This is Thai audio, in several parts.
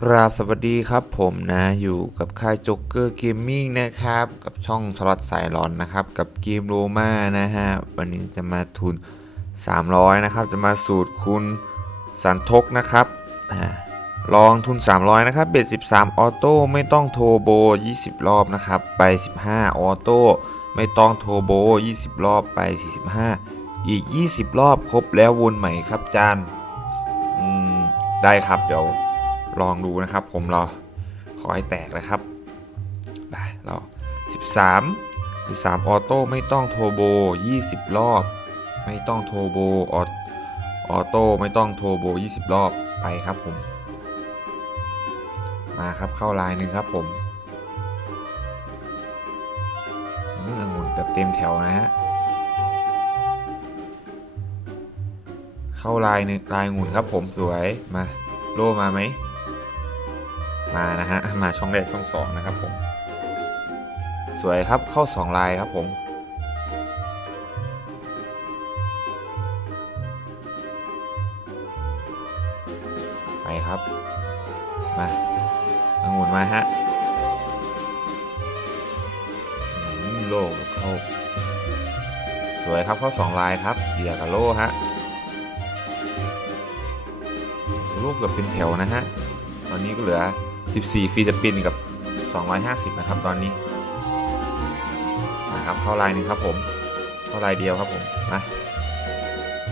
กราบสวัสดีครับผมนะอยู่กับค่ายจ็กเกอร์เกมมิ่งนะครับ กับช่องสล็อตสายร้อนนะครับ กับเกมโรมานะฮะ วันนี้จะมาทุน 300 นะครับ จะมาสูตรคุณสันทกนะครับลองทุน 300 นะครับ เบ็ด 13 ออโต้ไม่ต้องโทโบ 20 รอบนะครับ ไป 15 ออโต้ไม่ต้องโทโบ 20 รอบไป 45 อีก 20 รอบครบแล้ววนใหม่ครับจานได้ครับเดี๋ยว ลองดูนะครับ ผมรอขอให้แตกนะครับไปเรา 13 13 ออโต้ไม่ต้องโทโบ 20 รอบ ไม่ต้องโทโบออออโต้ไม่ต้องโทโบ 20 รอบไปครับผม มาครับเข้าลายหนึ่งครับผมอืมองุ่นเกับเต็มแถวนะฮะเข้าลายหนึ่งลายงุ่นครับผมสวยมาโล่มาไหม มานะฮะมาช่องแรกช่องสองนะครับผม สวยครับเข้าสองลายครับผมไปครับ มาองุ่นมาฮะโล่เข้าสวยครับเข้าสองลายครับเดียกับโลฮะโล่เกือบเป็นแถวนะฮะ ตอนนี้ก็เหลือ 14ฟรีสปินกับ 250 นะครับ ตอนนี้นะครับเข้าลายหนึ่งครับผม เข้าลายเดียวครับผมมา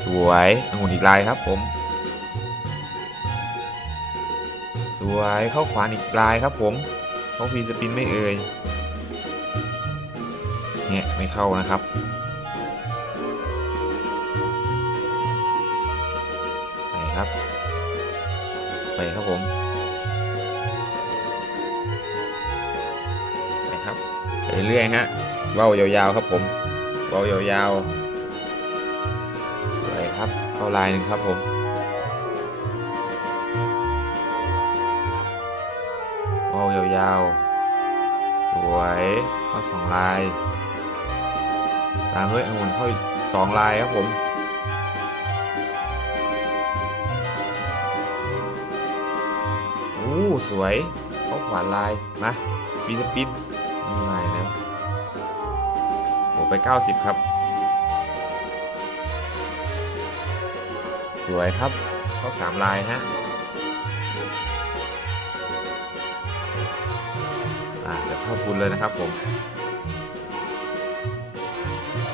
สวยองุ่นอีกลายครับผม สวยเข้าขวานอีกลายครับผมเขาฟีสปินไม่เอ่ยเนี่ยไม่เข้านะครับ ว้ายาวๆครับผมเว้ายาวๆสวยครับเข้าลายหนึ่งครับผมเว้ายาวๆสวยเข้าสองลาย ตามด้วยองุ่นเข้าสองลายครับผมโอ้สวยเข้าขวานลายมาฟีสปิน ไป 90 ครับ สวยครับเข้า3ลายฮะอ่าเดี๋ยวเข้าทุนเลยนะครับผม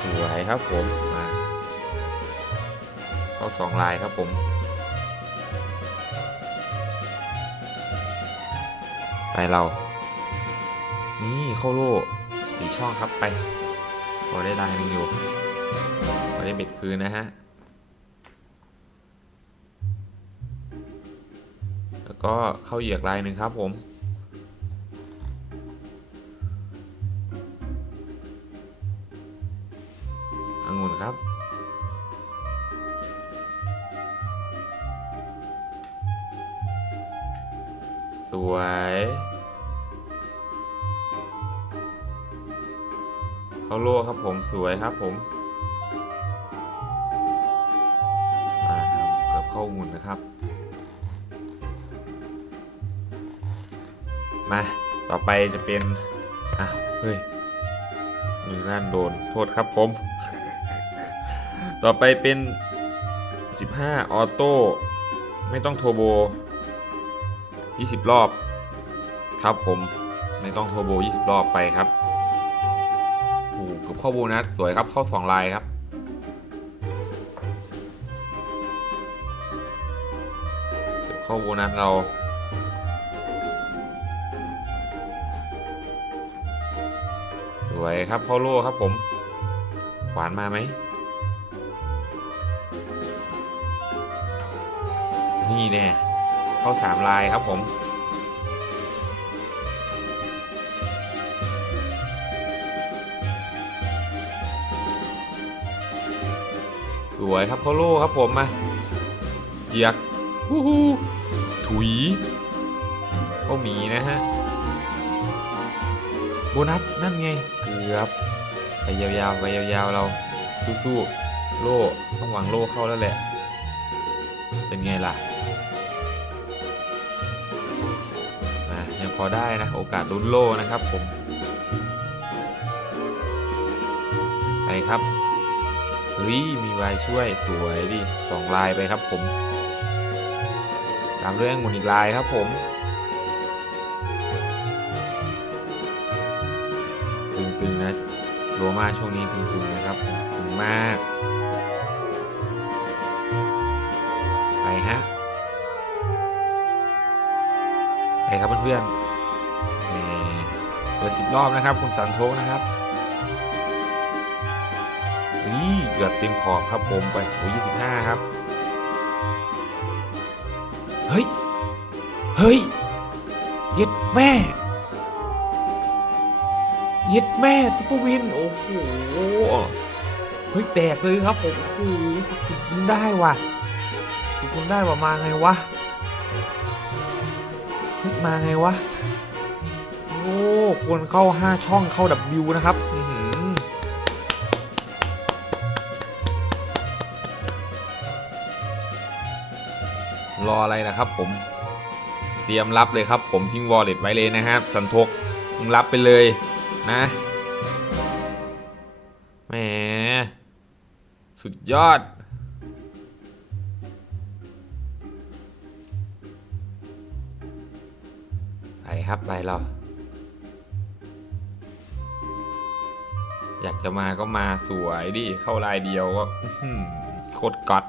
สวยครับผมมาเข้า2ลายครับผมไปเรา นี่เข้าโล่สีช่องครับไป พอได้ลายหนึ่งอยู่พอได้เบ็ดคืนนะฮะ แล้วก็เข้าเหยียกลายหนึ่งครับผม โลครับผมสวยครับผมเกือบเข้าหุ่นนะครับ มาต่อไปจะเป็นอะเฮ้ยมือลั่นโดนโทษครับผม ต่อไปเป็น 15 ออโต้ ไม่ต้องโทรโบ 20 รอบ ครับผม ไม่ต้องโทรโบ 20 รอบไปครับ เข้าโบนัสสวยครับเข้าสองลายครับเข้าโบนัสเราสวยครับเข้าโล่ครับผมขวานมาไหมนี่แน่เข้าสามลายครับผม วยครับเขาโล่ครับผมมาเหยียกฮู้ฮู้ถุยเขามีนะฮะ โบนัส นั่นไง เกือบ ไปยาวๆ ไปยาวๆ เรา สู้ๆ โล่ต้องหวังโล่เข้าแล้วแหละ เป็นไงล่ะนะยังพอได้นะ โอกาสลุ้นโล่นะครับผม ไปครับ เฮ้ยมีวายช่วยสวยดิสองลายไปครับผมตามด้วยองุ่นอีกลายครับผมตึงๆนะโรมาช่วงนี้ตึงๆนะครับตึงมาก ไปฮะไปครับเพื่อนๆเปิดสิบรอบนะครับ คุณสันโทกนะครับ เกือบเต็มขอบครับผมไปโอ้ยี่สิบห้าครับ เฮ้ย เฮ้ยเย็ดแม่เย็ดแม่ซุปเปอร์วิน โอ้โห เฮ้ย แตกเลยครับผมโอ้โหคุณได้ว่ะสุคุณได้ว่ะมาไงวะเฮ้ยมาไงวะ โอ้ ควรเข้า 5 ช่องเข้า W นะครับ รออะไรนะครับผม เตรียมรับเลยครับ ผมทิ้งวอลเล็ตไว้เลยนะครับ สันทกมึงรับไปเลยนะแหมสุดยอด ไปครับไปเรา อยากจะมาก็มาสวยดิ เข้าลายเดียวก็โคตรก๊อต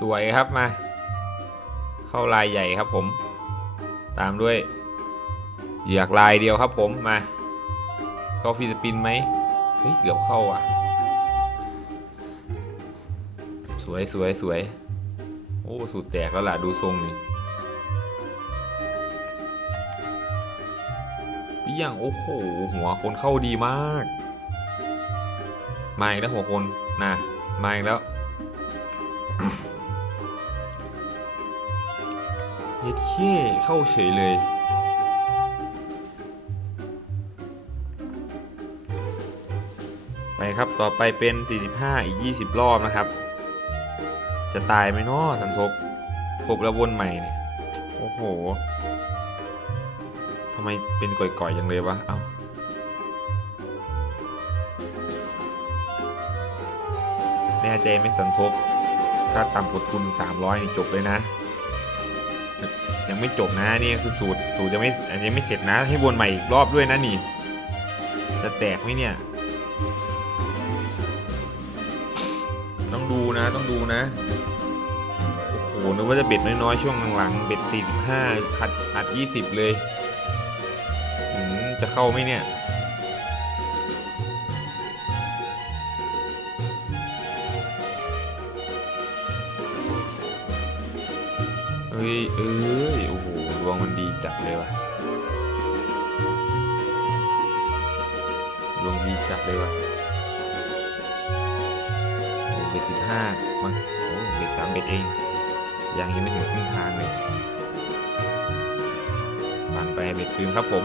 สวยครับมา เข้าลายใหญ่ครับผม ตามด้วย เหยือกลายเดียวครับผมมา เข้าฟิลิปปินไหมเฮ้ย เกือบเข้าอะ สวยสวยสวยโอ้สูตรแตกแล้วล่ะ ดูทรงนี่ปี้ยงโอ้โห หัวคนเข้าดีมาก มาอีกแล้วหัวคนนะมาอีกแล้ว เฮ็ดเค้เข้าเฉยเลยไปครับต่อไปเป็น 45 อีก 20 รอบนะครับ จะตายไหมเนาะสันทกครบแล้ววนใหม่เนี่ยโอ้โหทำไมเป็นก่อยๆอย่างเลยวะ เอ้าแน่ใจไหม่สันทก ถ้าต่ำกว่าทุน 300 นี่จบเลยนะ ยังไม่จบนะนี่คือสูตรสูตรยังไม่ยังไม่เสร็จนะ ให้วนใหม่อีกรอบด้วยนะนี่จะแตกไหมเนี่ย ต้องดูนะต้องดูนะโอ้โหนึกว่าจะเบ็ดน้อยๆช่วงหลังๆเบ็ด45ขัดอัด 20 เลยจะเข้าไหมเนี่ย เอ้ย เอ้ย โอ้โหดวงมันดีจัดเลยว่ะดวงดีจัดเลยว่ะโอ้เบสิบห้ามั้งโอ้เบ็ดสามเบ็ดเอง ยังยังไม่ถึงครึ่งทางเลยปั่นไปเบ็ดคืนครับผม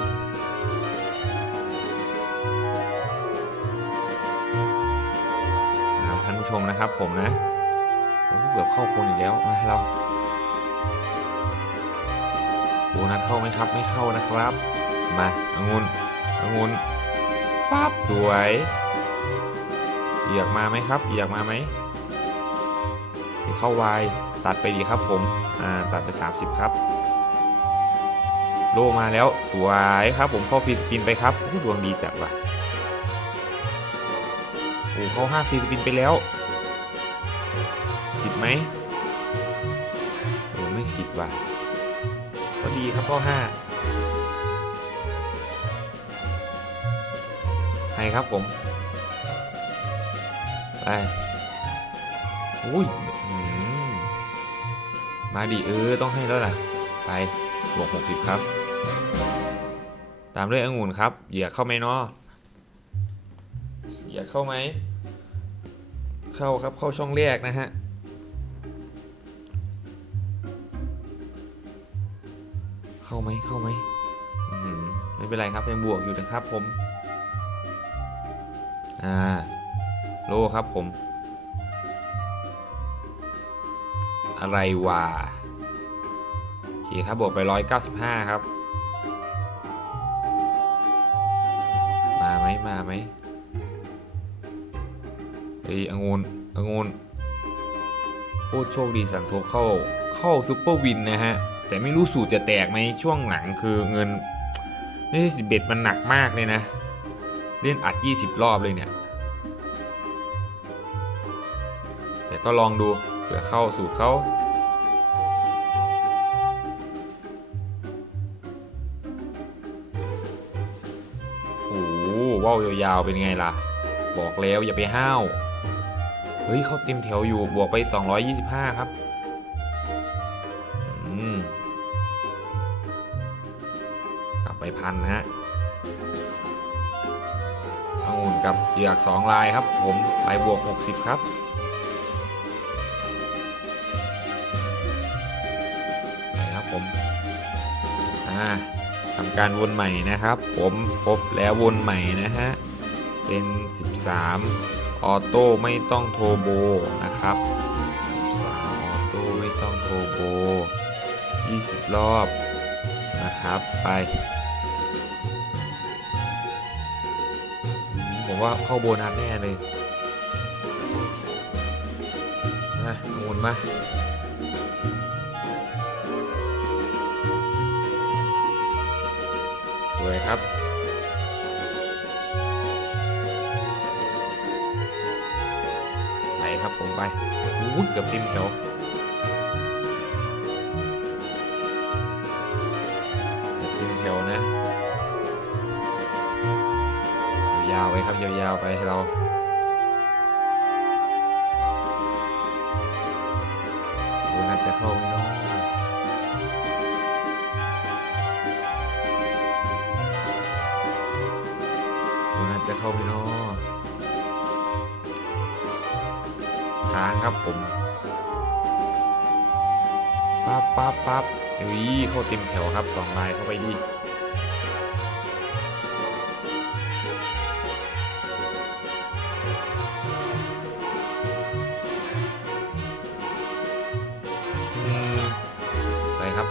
ท่านผู้ชมนะครับผมนะเกือบเข้าโคนอีกแล้วมาเรา บนัสเข้าไหมครับ ไม่เข้านะครับ มาองุนองุนฟับสวยเหยียกมาไหมครับเหยียกมาไหมเข้าวายตัดไปดีครับผมอ่าตัดไป 30 ครับ โลมาแล้วสวยครับผมเข้าฟีสปินไปครับดวงดีจัดว่ะโอ้เข้า5ฟีสปินไปแล้วสิบไหม ข้าห้าให้ครับผมไปอุ้ยมาดิเออต้องให้แล้วล่ะ ไปบวกหกสิบครับ ตามด้วยองุ่นครับ เหยียเข้าไหมเนาะเหยียเข้าไหม เข้าครับเข้าช่องแรกนะฮะ เข้าไหมเข้าไหมไม่เป็นไรครับยังบวกอยู่นะครับผม อ่า โลครับผม อะไรวะโอเคเคครับบวกไป 195 ครับ มาไหมมาไหมเฮ้ยองุนองุนโคตรโชคดีสันโทเข้าเข้าซุปเปอร์วินนะฮะ แต่ไม่รู้สูตรจะแตกไหมช่วงหลังคือเงินนี่สิบเบ็ดมันหนักมากเลยนะ เล่นอัด 20 รอบเลยเนี่ย แต่ก็ลองดูเผื่อเข้าสูตรเขาโอ้ว้าวยาวๆเป็นไงล่ะ บอกแล้วอย่าไปห้าว เฮ้ยเขาเต็มแถวอยู่บวกไป 225 ครับ พันฮะองุ่นกับเหยือกสองลายครับ ผมไปบวก 60 ครับ ไปครับผม อ่าทำการวนใหม่นะครับ ผมครบแล้ววนใหม่นะฮะ เป็น 13 ออโต้ไม่ต้องโทโบนะครับ 13 ออโต้ไม่ต้องโทโบ 20 รอบนะครับ ไป ว่าเข้าโบนัสแน่เลยมาหมุนมาสวยครับไปครับผมไปอู้เกือบต็มแถว ยาวๆไปครับยาวๆไปให้เราโบนัสจะเข้าไหมเนาะโบนัสจะเข้าไหมเนาะค้างครับผมฟับฟับฟับเฮ้ยเข้าเต็มแถวครับสองลายเข้าไปดิ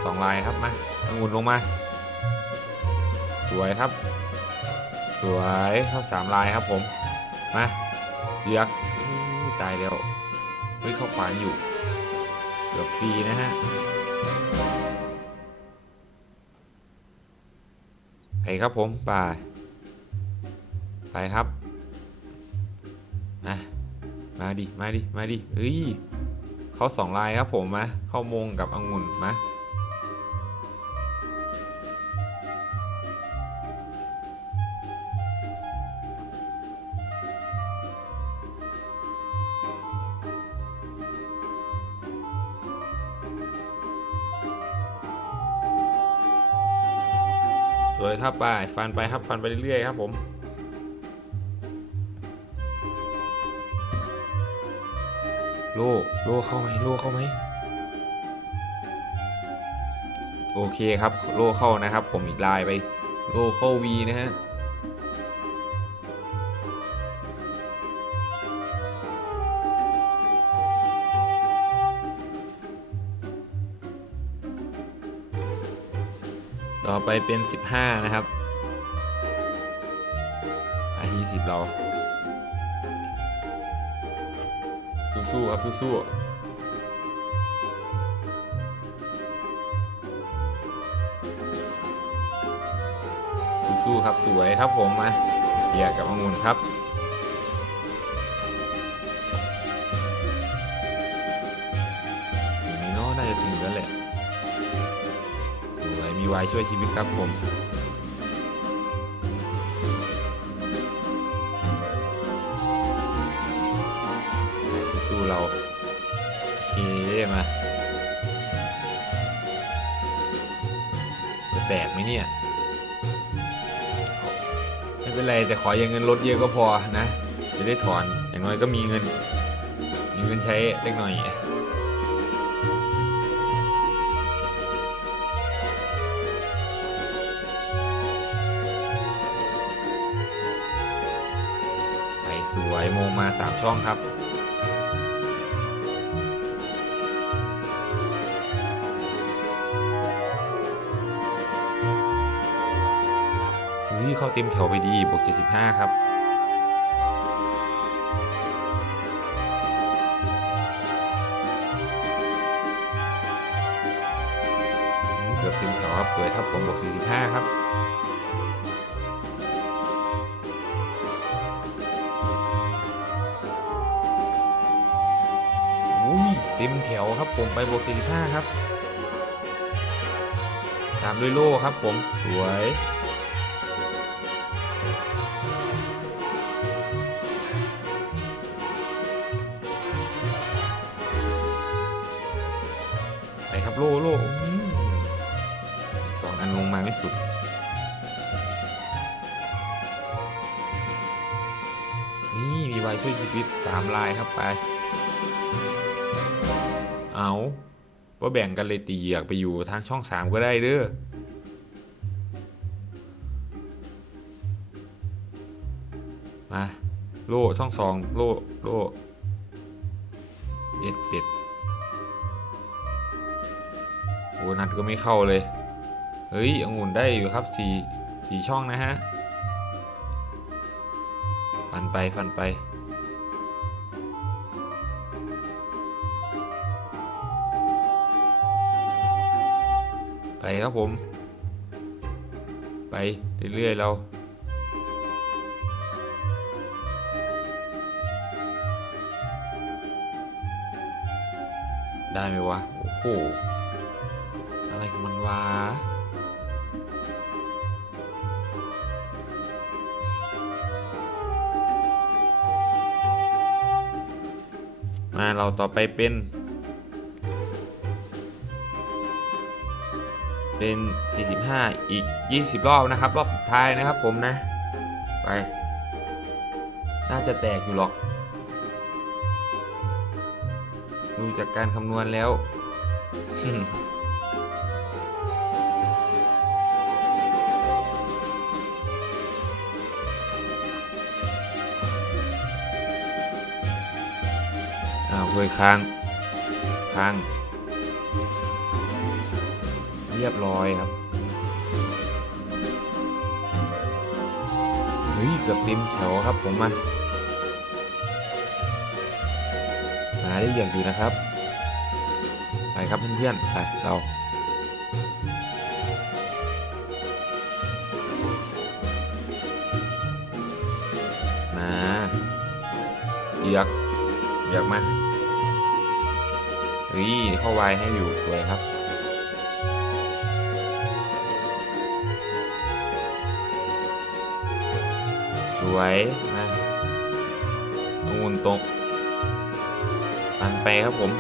2ลายครับมาอางุ่นลงมา สวยครับ สวยเข้า3ลายครับผมมาเยือกตายแล้วเฮ้ยเข้าขวานอยู่เกือบฟรีนะฮะไปครับผมไปไปครับมามาดิมาดิมาดิเฮ้ยเข้าสองลายครับผมมาเข้ามงกับองุ่นมา วยครับไปฟันไปครับฟันไปเรื่อยๆครับผมโลโลเข้าไหมโลเข้าไหมโอเคครับโลเข้านะครับ ผมอีกลายไปโลเข้าวีนะฮะ ต่อไปเป็น 15 นะครับอาฮีสิบเรา สู้ๆครับสู้ๆสู้ๆครับสวยครับผมมาเหยียกกับองุ่นครับายช่วยชีวิตครับผมสู้เราโอเคมาจะแตกไหมเนี่ย ไม่เป็นไร แต่ขออย่างเงินลดเยอะก็พอนะ จะได้ถอนอย่างน้อยก็มีเงิน มีเงินใช้เล็กหน่อย ช่องครับ เฮ้ย เข้าเต็มแถวไปดีบวก 75 ครับเกือบเต็มแถวครับ สวยครับผมบวก 45 ครับ เต็มแถวครับผมไปบวก45ครับตามด้วยโล่ครับผมสวยไปครับโล่โล่สองอันลงมาไม่สุดนี่มีไวช่วยชีวิตสามลายครับไป เอาว่าแบ่งกันเลยตีเหยือกไปอยู่ทางช่องสามก็ได้เด้อมาโล่ช่องสองโล่โล่เด็ดเป็ดโอ้นัดก็ไม่เข้าเลย เฮ้ยองุ่นได้อยู่ครับสี่สี่ช่องนะฮะ ฟันไปฟันไป ครับผม ไปเรื่อยๆเราได้ไหมวะ โอ้โห อะไรของมันวะ มาเราต่อไปเป็น เป็น 45 อีก 20 รอบนะครับ รอบสุดท้ายนะครับผมนะ ไป น่าจะแตกอยู่หรอก ดูจากการคำนวณแล้วอ้าวเฮ้ยค้าง ค้าง เรียบร้อยครับเฮ้ยเกือบเต็มแถวครับผมมาหาได้อย่างอยู่นะครับไปครับเพื่อนๆไปเรามาเลือกเลือกมาเฮ้ยเข้าไวให้อยู่สวยครับ วยนะองุ่นตกปันไปครับผม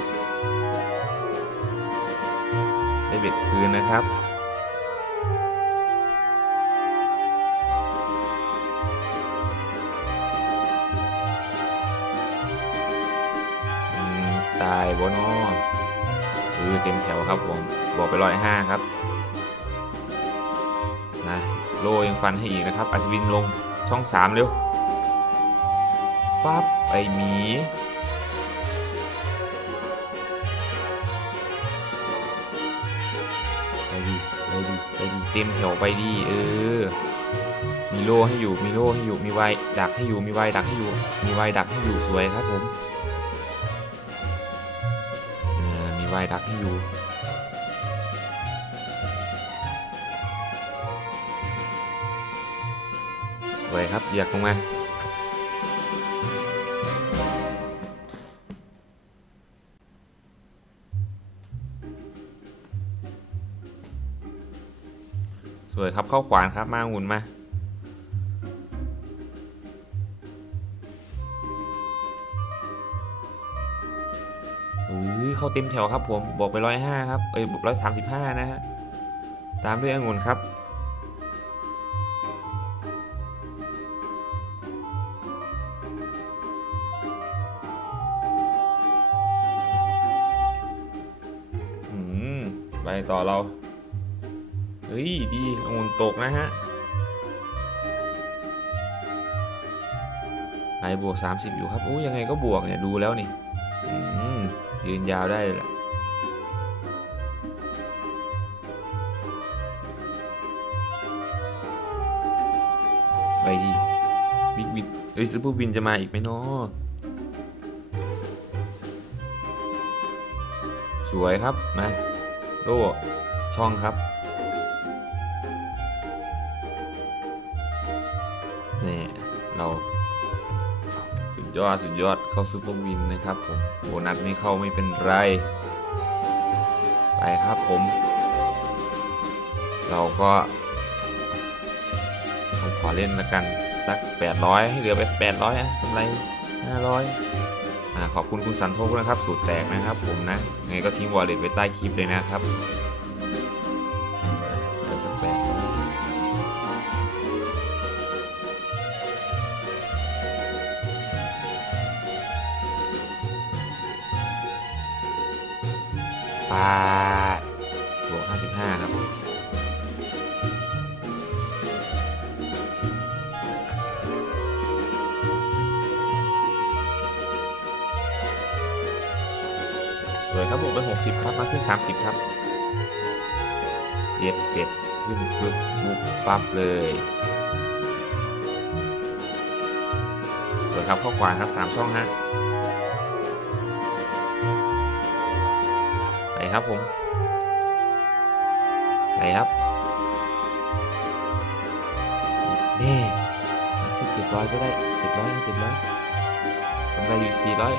ได้เบ็ดคืนนะครับอืมตายบนอ้อเออเต็มแถวครับผม บอกไปร้อยห้าครับนะโลยังฟันให้อีกนะครับอัศวินลง ช่องสามเร็วฟับไอหมี ไปดีไปดีไปดีเต็มแถวไปดีเออ มีโล่ให้อยู่ มีโล่ให้อยู่ มีไวดักให้อยู่ มีไวดักให้อยู่ มีไวดักให้อยู่สวยครับผมอ่ามีไวดักให้อยู่ สวยครับเหยียกลงมา สวยครับเข้าขวานครับมาหมุนมาเอ้ยเข้าเต็มแถวครับผมบอกไปร้อยห้าครับ เอ้ยร้อยสามสิบห้านะฮะ ตามด้วยองุ่นครับ ไปต่อเรา เฮ้ย ดีองุ่นตกนะฮะไอบวก 30 อยู่ครับ โอ้ยังไงก็บวกเนี่ย ดูแล้วนี่ยืนยาวได้เลยแหละไปดิบิ๊กวินเอ้ยซูเปอร์วินจะมาอีกไหมเนาะสวยครับ มา โล่ช่องครับ นี่ เรา สุดยอด สุดยอดเข้าซูเปอร์วินนะครับผมโบนัสไม่เข้าไม่เป็นไร ไปครับผม เราก็ผมขอเล่นละกันสัก 800 ให้เหลือไป 800อะกำไร500อ่า ขอบคุณคุณสันโทกนะครับสูตรแตกนะครับผมนะไงก็ทิ้งวอลเล็ตไว้ใต้คลิปเลยนะครับ ครับบวกไป60ครับมาขึ้น30ครับเจ็ดเจ็ดขึ้นปึ๊บปุ๊บปั๊บเลยสวยครับข้อควานครับ3ช่องฮะไปครับผมไปครับนี่สักเจ็ดร้อยก็ได้เจ็ดร้อยเจ็ดร้อยกำไรอยู่สี่ร้อย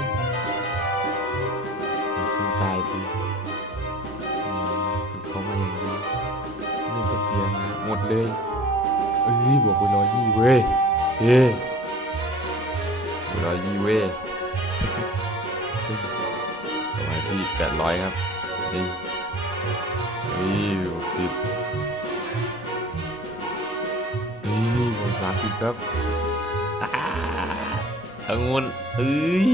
ซื้อตายกูซื้อเขามาอย่างดีนี่จะเสียมาหมดเลยเอ้ยบวกไปร้อยยี่เว้ยเฮ้ร้อยยี่เว้ยประมาณที่แปดร้อยครับเฮ้ยเฮ้ยบวกสิบเฮ้ยบวกสามสิบครับอ้าองุ่นเอ้ย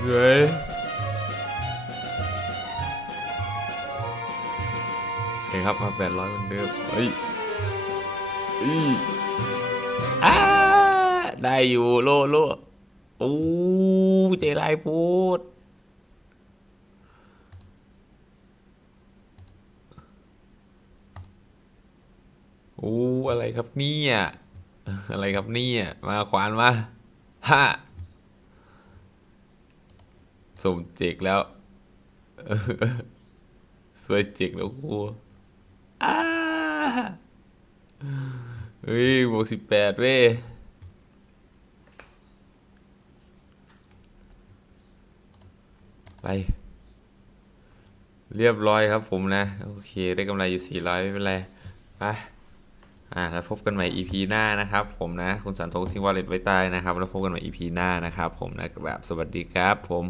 เฮ้ย ครับมาแปดร้อยเหมือนเดิมเฮ้ยเฮ้ยอ้าได้อยู่โลโลโอ้ใจรายพูดโอ้อะไรครับเนี่ยอะไรครับเนี่ยมาขวานมาฮะสมเจกแล้ว สวยเจกแล้วครู เฮ้ยบวกสิบแปดเว้ยไป เรียบร้อยครับผมนะ โอเค ได้กำไรอยู่400ไม่เป็นไรไปอ่าแล้วพบกันใหม่ EP หน้านะครับผมนะ คุณสันโททิ้งวอลเล็ตไว้ใต้นะครับ แล้วพบกันใหม่ EP หน้านะครับผมนะแบบสวัสดีครับผม